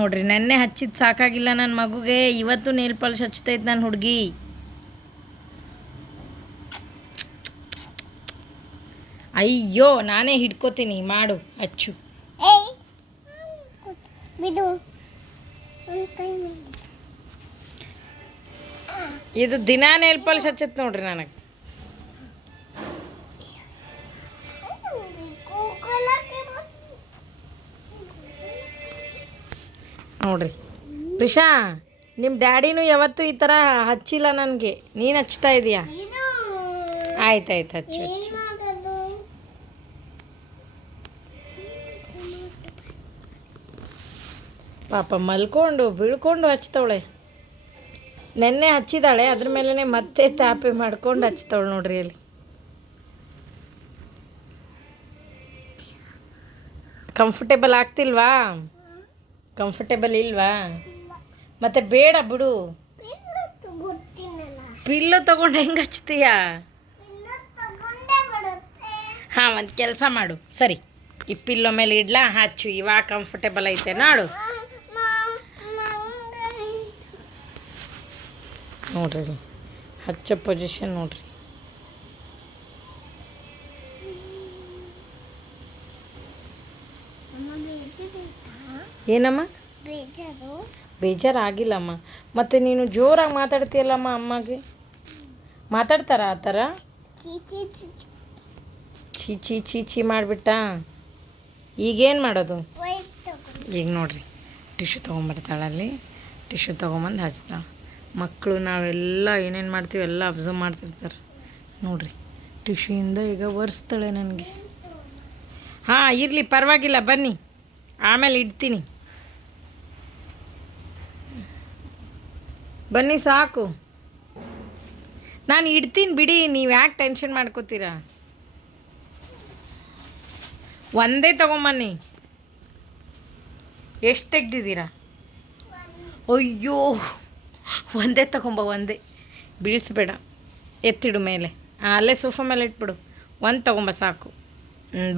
ನೋಡ್ರಿ ನೆನ್ನೆ ಹಚ್ಚಿದ್ದು ಸಾಕಾಗಿಲ್ಲ ನನ್ನ ಮಗುಗೆ, ಇವತ್ತು ನೇಲ್ ಪಾಲಿಶ್ ಹಚ್ತೈತೆ ನನ್ನ ಹುಡುಗಿ. ಅಯ್ಯೋ ನಾನೇ ಹಿಡ್ಕೋತೀನಿ, ಮಾಡು ಹಚ್ಚು. ಇದು ದಿನ ನೇಲ್ ಪಾಲಿಶ್ ಹಚ್ಚತ್ ನೋಡ್ರಿ ನನಗೆ. ನೋಡ್ರಿ ಪ್ರಿಷಾ, ನಿಮ್ಮ ಡ್ಯಾಡಿನೂ ಯಾವತ್ತೂ ಈ ಥರ ಹಚ್ಚಿಲ್ಲ ನನಗೆ, ನೀನು ಹಚ್ತಾ ಇದೀಯಾ? ಆಯ್ತಾಯ್ತು ಹಚ್ಚು. ಪಾಪ ಮಲ್ಕೊಂಡು ಬೀಳ್ಕೊಂಡು ಹಚ್ತವಳೆ. ನೆನ್ನೆ ಹಚ್ಚಿದಾಳೆ, ಅದ್ರ ಮೇಲೆ ಮತ್ತೆ ತಾಪೆ ಮಾಡ್ಕೊಂಡು ಹಚ್ತವಳು ನೋಡ್ರಿ. ಅಲ್ಲಿ ಕಂಫರ್ಟೇಬಲ್ ಆಗ್ತಿಲ್ವಾ? ಕಂಫರ್ಟೇಬಲ್ ಇಲ್ವಾ? ಮತ್ತೆ ಬೇಡ ಬಿಡು. ಪಿಲ್ಲೋ ತಗೊಂಡು ಹೆಂಗೆ ಹಚ್ತೀಯಾ? ಹಾಂ, ಒಂದು ಕೆಲಸ ಮಾಡು, ಸರಿ ಈ ಪಿಲ್ಲೋ ಮೇಲೆ ಇಡ್ಲಾ, ಹಚ್ಚು. ಇವಾಗ ಕಂಫರ್ಟೇಬಲ್ ಐತೆ ನೋಡು. ನೋಡ್ರಿ ಹಚ್ಚೋ ಪೊಸಿಷನ್ ನೋಡ್ರಿ. ಏನಮ್ಮ ಬೇಜಾರಾಗಿಲ್ಲಮ್ಮ. ಮತ್ತು ನೀನು ಜೋರಾಗಿ ಮಾತಾಡ್ತೀಯಲ್ಲಮ್ಮ, ಅಮ್ಮಗೆ ಮಾತಾಡ್ತಾರ ಆ ಥರ? ಚೀ ಚೀ ಚೀ ಚೀ ಮಾಡಿಬಿಟ್ಟ. ಈಗೇನು ಮಾಡೋದು? ಈಗ ನೋಡ್ರಿ ಟಿಶ್ಯೂ ತೊಗೊಂಬರ್ತಾಳಲ್ಲಿ, ಟಿಶ್ಯೂ ತೊಗೊಂಬಂದು ಹಚ್ತಾಳೆ. ಮಕ್ಕಳು ನಾವೆಲ್ಲ ಏನೇನು ಮಾಡ್ತೀವಿ ಎಲ್ಲ ಅಬ್ಸರ್ವ್ ಮಾಡ್ತಿರ್ತಾರೆ ನೋಡ್ರಿ. ಟಿಶ್ಯೂಯಿಂದ ಈಗ ಒರೆಸ್ತಾಳೆ ನನಗೆ. ಹಾಂ ಇರಲಿ ಪರವಾಗಿಲ್ಲ, ಬನ್ನಿ ಆಮೇಲೆ ಇಡ್ತೀನಿ. ಬನ್ನಿ ಸಾಕು, ನಾನು ಇಡ್ತೀನಿ ಬಿಡಿ, ನೀವು ಯಾಕೆ ಟೆನ್ಷನ್ ಮಾಡ್ಕೋತೀರಾ? ಒಂದೇ ತೊಗೊಂಬನ್ನಿ. ಎಷ್ಟು ತೆಗ್ದಿದ್ದೀರಾ? ಅಯ್ಯೋ ಒಂದೇ ತೊಗೊಂಬ, ಒಂದೇ ಬೀಳಿಸ್ಬೇಡ, ಎತ್ತಿಡು ಮೇಲೆ. ಅಲ್ಲೇ ಸೋಫಾ ಮೇಲೆ ಇಟ್ಬಿಡು. ಒಂದು ತೊಗೊಂಬ ಸಾಕು.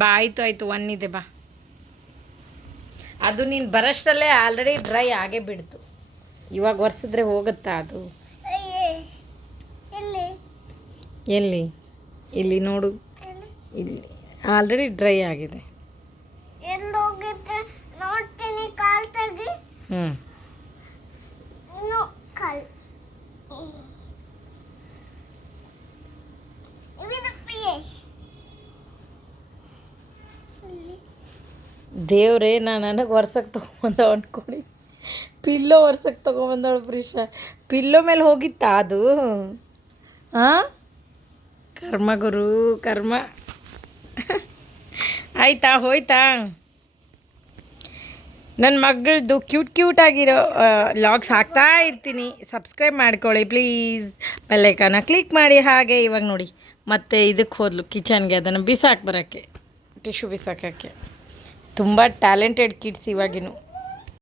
ಬಾ, ಆಯಿತು ಆಯಿತು, ಒಂದಿದೆ ಬಾ. ಅದು ನೀನು ಬರೋಷ್ಟರಲ್ಲೇ ಆಲ್ರೆಡಿ ಡ್ರೈ ಆಗೇ ಬಿಡ್ತು. ಇವಾಗ ಒರೆಸಿದ್ರೆ ಹೋಗುತ್ತಾ ಅದು? ಎಲ್ಲಿ? ಇಲ್ಲಿ ನೋಡು, ಇಲ್ಲಿ ಆಲ್ರೆಡಿ ಡ್ರೈ ಆಗಿದೆ. ದೇವ್ರೇ, ನನಗೆ ಒರ್ಸಕ್ಕೆ ತೊಗೊಂಬಂದ ಅಂದ್ಕೊಂಡು ಪಿಲ್ಲೋ ಒರ್ಸಕ್ಕೆ ತೊಗೊಂಬಂದವಳು ಪ್ರಿಷಾ. ಪಿಲ್ಲೋ ಮೇಲೆ ಹೋಗಿತ್ತಾ ಅದು? ಹಾಂ, ಕರ್ಮ ಗುರು ಕರ್ಮ. ಆಯ್ತಾ, ಹೋಯ್ತಾ? ನನ್ನ ಮಗಳದ್ದು ಕ್ಯೂಟ್ ಆಗಿರೋ ಲಾಗ್ಸ್ ಹಾಕ್ತಾ ಇರ್ತೀನಿ. ಸಬ್ಸ್ಕ್ರೈಬ್ ಮಾಡ್ಕೊಳ್ಳಿ ಪ್ಲೀಸ್, ಬೆಲ್ಲೈಕನ್ನ ಕ್ಲಿಕ್ ಮಾಡಿ. ಹಾಗೆ ಇವಾಗ ನೋಡಿ ಮತ್ತೆ ಇದಕ್ಕೆ ಹೋದ್ಲು ಕಿಚನ್ಗೆ, ಅದನ್ನು ಬಿಸಾಕಿ ಬರೋಕ್ಕೆ, ಟಿಶ್ಯೂ ಬಿಸಾಕೋಕ್ಕೆ. ತುಂಬ ಟ್ಯಾಲೆಂಟೆಡ್ ಕಿಡ್ಸ್ ಇವಾಗಿನು.